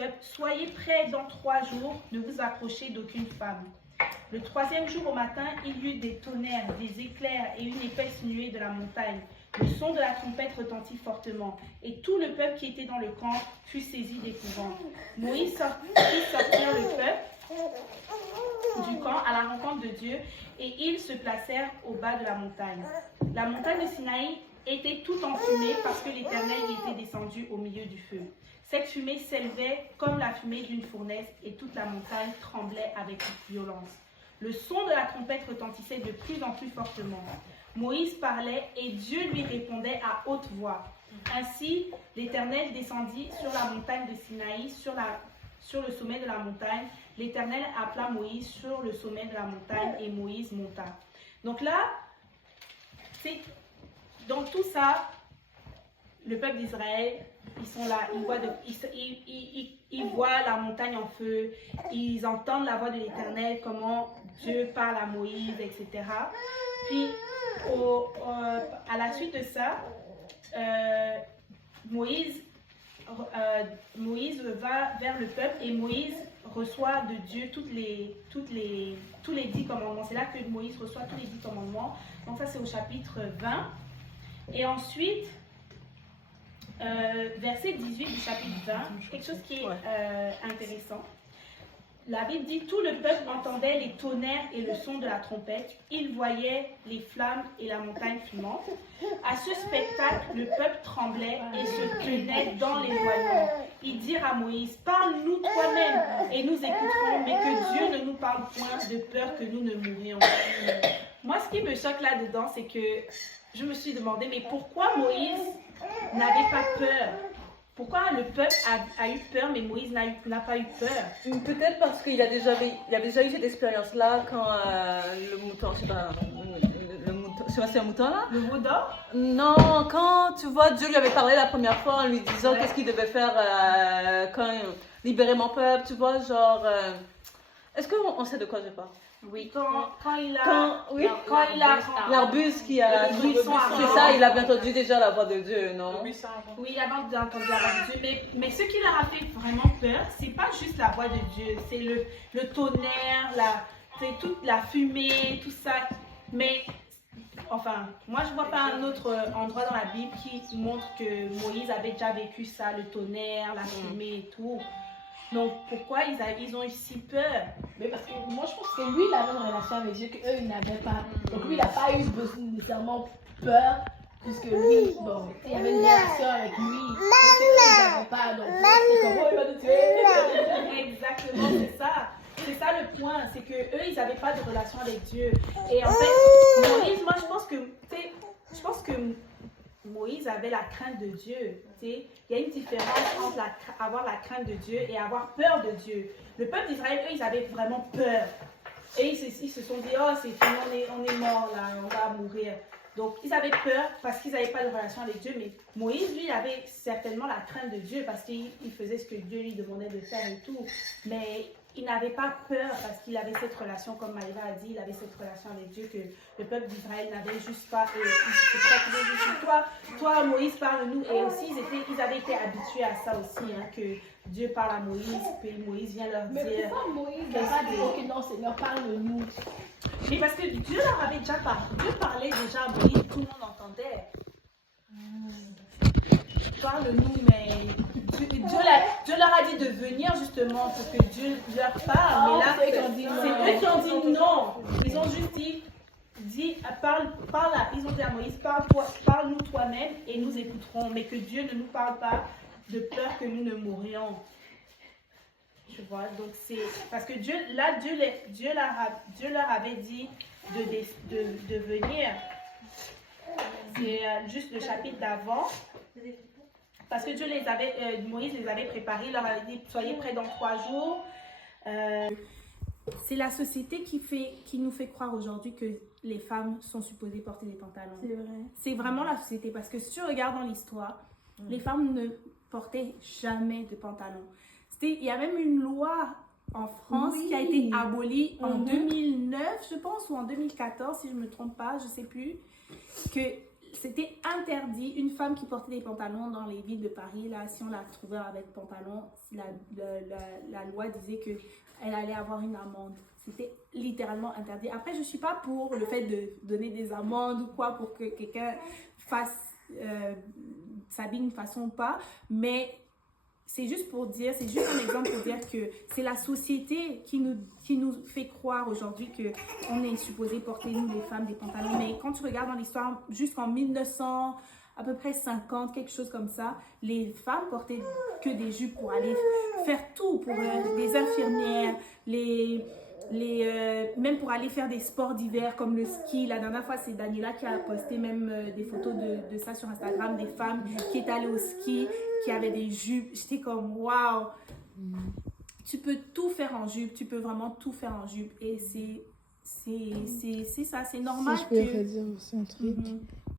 peuple, soyez prêts dans 3 jours, ne vous approchez d'aucune femme. Le 3e jour au matin, il y eut des tonnerres, des éclairs et une épaisse nuée de la montagne. Le son de la trompette retentit fortement, et tout le peuple qui était dans le camp fut saisi d'épouvante. Moïse fit sortir le peuple du camp à la rencontre de Dieu, et ils se placèrent au bas de la montagne. La montagne de Sinaï était tout enfumée parce que l'Éternel y était descendu au milieu du feu. Cette fumée s'élevait comme la fumée d'une fournaise, et toute la montagne tremblait avec violence. Le son de la trompette retentissait de plus en plus fortement. Moïse parlait et Dieu lui répondait à haute voix. Ainsi, l'Éternel descendit sur la montagne de Sinaï, sur le sommet de la montagne. L'Éternel appela Moïse sur le sommet de la montagne et Moïse monta. Donc là, dans tout ça, le peuple d'Israël, ils sont là, ils voient la montagne en feu, ils entendent la voix de l'Éternel, comment Dieu parle à Moïse, etc. Puis, à la suite de ça, Moïse va vers le peuple et Moïse reçoit de Dieu tous les 10 commandements. C'est là que Moïse reçoit tous les 10 commandements. Donc ça, c'est au chapitre 20. Et ensuite, verset 18 du chapitre 20, quelque chose qui est intéressant. La Bible dit, tout le peuple entendait les tonnerres et le son de la trompette. Il voyait les flammes et la montagne fumante. À ce spectacle, le peuple tremblait et se tenait dans l'éloignement. Ils dirent à Moïse, parle-nous toi-même et nous écouterons, mais que Dieu ne nous parle point de peur que nous ne mourions. Moi, ce qui me choque là-dedans, c'est que je me suis demandé, mais pourquoi Moïse n'avait pas peur? Pourquoi le peuple a eu peur, mais Moïse n'a pas eu peur? Peut-être parce qu'il a déjà eu cette expérience-là quand le mouton, je sais pas, c'est un mouton là? Le veau d'or? Non, quand tu vois, Dieu lui avait parlé la première fois en lui disant qu'est-ce qu'il devait faire quand libérer mon peuple, tu vois, genre. Est-ce qu'on sait de quoi je parle? Oui, quand il a l'arbuste qui a. C'est ça, il avait entendu déjà la voix de Dieu, non? Oui, il avait entendu la voix de Dieu. Mais ce qui leur a fait vraiment peur, c'est pas juste la voix de Dieu, c'est le tonnerre, c'est toute la fumée, tout ça. Mais, enfin, moi je vois pas un autre endroit dans la Bible qui montre que Moïse avait déjà vécu ça, le tonnerre, la fumée et tout. Donc, pourquoi ils ont eu si peur? Mais parce que moi, je pense que lui, il avait une relation avec Dieu qu'eux, ils n'avaient pas. Donc, lui, il n'a pas eu nécessairement peur, puisque lui, bon, il y avait une relation avec lui. Donc, eux, ils n'avaient pas. Donc, c'est comme, oh, il va nous tuer. Exactement, c'est ça. C'est ça le point. C'est qu'eux, ils n'avaient pas de relation avec Dieu. Et en fait, Moïse, moi, je pense que Moïse avait la crainte de Dieu. Il y a une différence entre avoir la crainte de Dieu et avoir peur de Dieu. Le peuple d'Israël, eux, ils avaient vraiment peur. Et ils se sont dit, oh, c'est fini, on est mort là, on va mourir. Donc, ils avaient peur parce qu'ils n'avaient pas de relation avec Dieu. Mais Moïse, lui, il avait certainement la crainte de Dieu parce qu'il faisait ce que Dieu lui demandait de faire et tout. Mais il n'avait pas peur parce qu'il avait cette relation, comme Maïva a dit, il avait cette relation avec Dieu que le peuple d'Israël n'avait juste pas. Et toi, Moïse, parle-nous. Et aussi, ils avaient été habitués à ça aussi, hein, que Dieu parle à Moïse, puis Moïse vient leur dire. Mais pourquoi Moïse n'a pas dit, ok, non, Seigneur, parle-nous? Mais parce que Dieu leur avait déjà parlé. Dieu parlait déjà à Moïse, tout le monde entendait. Parle-nous, mais Dieu leur a dit de venir justement pour que Dieu leur parle. Mais là, c'est eux qui ont dit non. Ils ont juste dit ils ont dit à Moïse, parle-nous toi-même et nous écouterons. Mais que Dieu ne nous parle pas de peur que nous ne mourions. Tu vois, donc c'est parce que Dieu leur avait dit de venir. C'est juste le chapitre d'avant. Parce que Moïse les avait préparés, il leur avait dit, soyez prêts dans 3 jours. C'est la société qui nous fait croire aujourd'hui que les femmes sont supposées porter des pantalons. C'est vrai. C'est vraiment la société, parce que si tu regardes dans l'histoire, les femmes ne portaient jamais de pantalons. Il y a même une loi en France qui a été abolie en 2009, je pense, ou en 2014, si je ne me trompe pas, je ne sais plus, que c'était interdit. Une femme qui portait des pantalons dans les villes de Paris, là, si on la trouvait avec pantalon, la loi disait qu'elle allait avoir une amende. C'était littéralement interdit. Après, je ne suis pas pour le fait de donner des amendes ou quoi pour que quelqu'un s'habille d'une façon ou pas, mais c'est juste pour dire, c'est juste un exemple pour dire que c'est la société qui nous fait croire aujourd'hui qu'on est supposé porter, nous les femmes, des pantalons. Mais quand tu regardes dans l'histoire, jusqu'en 1900, à peu près 50, quelque chose comme ça, les femmes portaient que des jupes pour aller faire tout, pour des infirmières, même pour aller faire des sports d'hiver comme le ski. La dernière fois, c'est Daniela qui a posté même des photos de ça sur Instagram, des femmes qui étaient allées au ski, qui avaient des jupes. J'étais comme, waouh! Tu peux tout faire en jupe, tu peux vraiment tout faire en jupe. Et c'est ça, c'est normal Si je peux redire aussi un truc.